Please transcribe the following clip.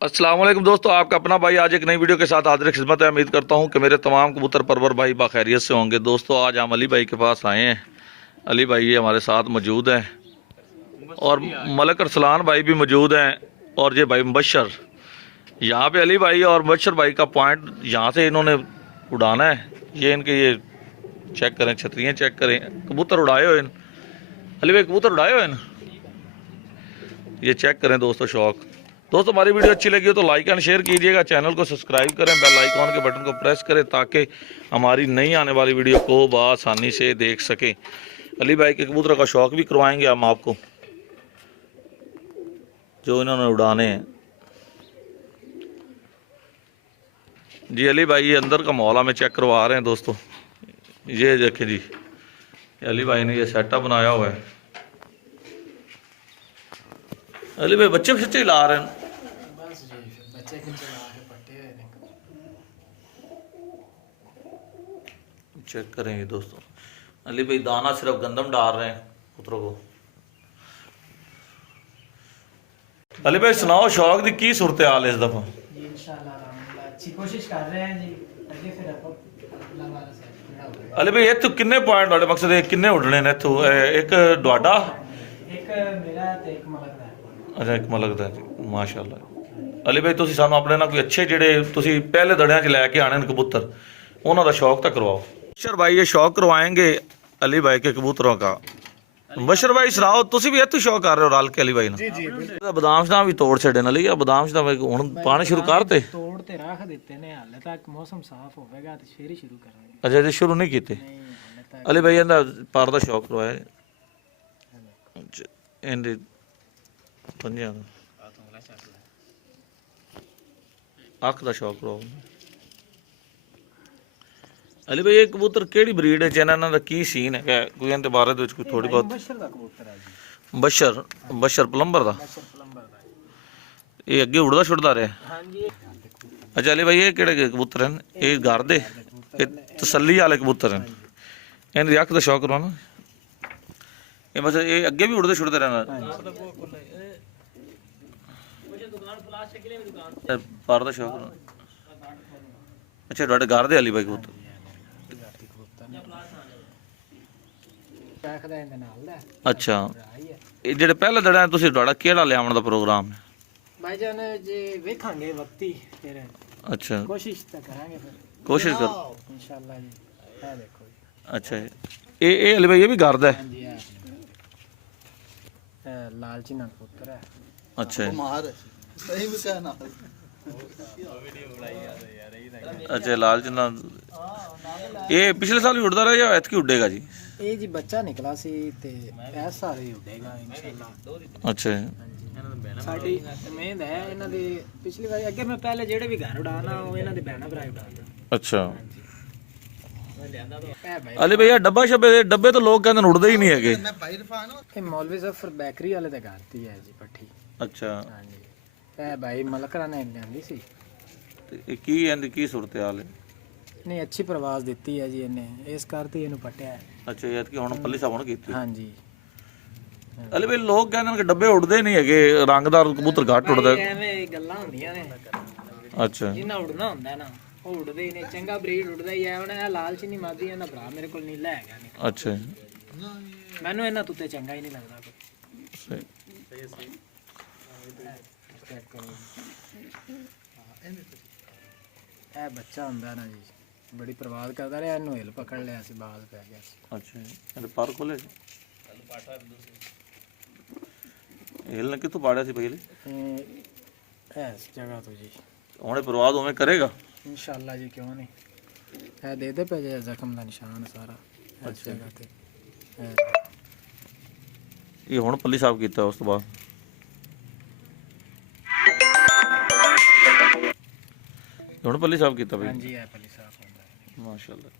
अस्सलाम वालेकुम दोस्तों, आपका अपना भाई आज एक नई वीडियो के साथ हाजिर खिदमत है। उम्मीद करता हूं कि मेरे तमाम कबूतर परवर भाई बाखैरियत से होंगे। दोस्तों आज हम अली भाई के पास आए हैं। अली भाई ये हमारे साथ मौजूद हैं और मलक अरसलान भाई भी मौजूद हैं और ये भाई मुबशर। यहाँ पे अली भाई और मुबशर भाई का पॉइंट यहाँ से इन्होंने उड़ाना है। ये इनके ये चेक करें, छतरियाँ चेक करें, कबूतर उड़ाए हुए इन। अली भाई कबूतर उड़ाए हुए इन, ये चेक करें दोस्तों। शौक दोस्तों, हमारी वीडियो अच्छी लगी हो तो लाइक एंड शेयर कीजिएगा, चैनल को सब्सक्राइब करें, बेल आइकॉन के बटन को प्रेस करें ताकि हमारी नई आने वाली वीडियो को बआसानी से देख सकें। अली भाई के कबूतर का शौक भी करवाएंगे हम आपको, जो इन्होंने उड़ाने हैं। जी अली भाई ये अंदर का माहौल हमें चेक करवा रहे हैं दोस्तों। ये देखें जी, अली भाई ने ये सेटअप बनाया हुआ है। अली भाई बच्चे बच्चे ला रहे हैं। चेक करेंगे दोस्तों, अली भाई दाना सिर्फ गंदम डाल रहे हैं पुत्रों को। अली भाई सुनाओ, शौक की की सूरत हाल है इस दफा? जी इंशाल्लाह अच्छी कोशिश कर रहे हैं जी। अगे फिर अली भाई इत्थों किन्ने पॉइंट ਤੁਹਾਡੇ मकसद है किन्ने उड़ने ने इत्थों? एक ਤੁਹਾਡਾ, एक मेरा ते एक मलक दा। अच्छा एक मलक ਦਾ ਜੀ, ਮਾਸ਼ਾਅੱਲਾ। ਅਲੀ ਭਾਈ ਤੁਸੀਂ ਸਾਨੂੰ ਆਪਣੇ ਨਾਲ ਕੋਈ ਅੱਛੇ ਜਿਹੜੇ ਤੁਸੀਂ ਪਹਿਲੇ ਦੜਿਆਂ 'ਚ ਲੈ ਕੇ ਆਣੇ ਨੇ ਕਬੂतर, ਉਹਨਾਂ ਦਾ ਸ਼ੌਕ ਤਾਂ ਕਰਵਾओ। बशर भाई ये शौक करवाएंगे अली भाई के कबूतरों का। बशर भाई सुनाओ, तुसी भी इत्थों शौक कर रहे हो रल के अली भाई ना? बादाम शदाम भी तोड़ छड़े ना लिया, बादाम शदाम हुण पाने शुरू करते? तोड़ ते रख दिते ने, हाले तक मौसम साफ होवेगा ते फिर ही शुरू करांगे। अच्छा जी शुरू नहीं कीते? अली भाई इहदा पर दा शौक करवाया इहदे पंजियां दा अख दा शौक करवाओ। अली भाई ये कबूतर केड़ी ब्रीड है, इन्हां दा की सीन है, कोई इहदे बारे दे विच कोई थोड़ी बहुत? बशर दा कबूतर है जी। बशर बशर प्लंबर दा? बशर प्लंबर दा। ये अगे उड़दा छुड़दा रहा? हां जी। अच्छा अली भाई ये केड़े कबूतर हैं? ये घर दे तसल्ली वाले कबूतर हैं? इन्हें अख दा शौक करवाना ये बस, ये अगे भी उड़दे छुड़दे रहना? पर दा शौक करवाना। अच्छा तुहाडे घर दे अली भाई कबूतर? अच्छा ये जेडे पहले दड़ा तुसीं तुहाडा केड़ा लियावण दा प्रोग्राम है? भाई जान जे वेखांगे वक्ती फिर अच्छा कोशिश तो करांगे, फिर कोशिश कर इंशाल्लाह जी। है देखो जी। अच्छा ये अली भाई ये भी घर दा है? हां जी है लालची ना कबूतर है। अच्छा सही में कहना। अच्छा लाल चन्ना ये पिछले साल भी उड़ता रहा या ऐतकी उड़ेगा जी? ये जी बच्चा निकला सी ते इस साल ही उड़ेगा इंशाल्लाह। अच्छा साडी उम्मीद है इन्हां दी पिछली वार अगे मैं पहले जेड़े भी घर उड़ाना ओ इन्हां दे बहना भरा उड़ाता। अच्छा अली भैया डब्बा शब्बे डब्बे तो लोग कहते उड़ते ही नहीं है। ये मौलवी जफर बेकरी वाले दे घर ती है जी पट्ठी। अच्छा हां जी ए भाई मलकरा ने लियांदी सी ते की एंदी की सूरत हाल है? नहीं अच्छी प्रवास दित्ती है जी इन्हें, इस करते इन्हू पट्टिया है। अच्छा ऐतकी हुण पल्ली साहब हुण कीती? हां जी अली भाई लोग कहते हैं कि डब्बे उड़ते नहीं है, रंगदार कबूतर घट उड़दा है। एवें गल्लां हुंदियां ने। अच्छा जिन्ना उड़ना हुंदा ना ਉਹ ਉੜਦੇ ਹੀ ਨੇ, ਚੰਗਾ ਬਰੀਡ ਉੜਦਾ ਹੀ ਐ। ਹੁਣ ਇਹ ਲਾਲਚੀ ਨਹੀਂ ਮਾਦੀ, ਇਹਦਾ ਭਰਾ ਮੇਰੇ ਕੋਲ ਨੀਲਾ ਹੈਗਾ ਨਹੀਂ। अच्छा ਮੈਨੂੰ ਇਹਨਾਂ ਤੁੱਤੇ ਚੰਗਾ ਹੀ ਨਹੀਂ ਲੱਗਦਾ ਕੋਈ। सही ਇਹ ਬੱਚਾ ਹੁੰਦਾ ਨਾ ਜੀ, ਬੜੀ ਪ੍ਰਵਾਦ ਕਰਦਾ ਰਿਹਾ, ਇਹਨੂੰ ਹਿੱਲ ਪਕੜ ਲਿਆ ਸੀ, ਬਾਲ ਪੈ ਗਿਆ ਸੀ। अच्छा ਇਹਦੇ ਪਰ ਖੋਲੇ ਹਿੱਲ ਨੇ ਕਿੱਥੋਂ ਪਾੜਿਆ ਸੀ ਪਹਿਲੇ? ਇਸ ਜਗ੍ਹਾ ਤੋਂ ਜੀ ਹੁਣੇ ਪ੍ਰਵਾਦ ਉਵੇਂ ਕਰੇਗਾ इंशाल्लाह जी, क्यों नहीं। है दे दे पे जख्म का निशान सारा इस जगह ते। ये हुण पल्ली साहब कीता उस तो बाद हुण पल्ली साहब कीता भाई? हां जी है पल्ली साहब होंदा है माशाल्लाह।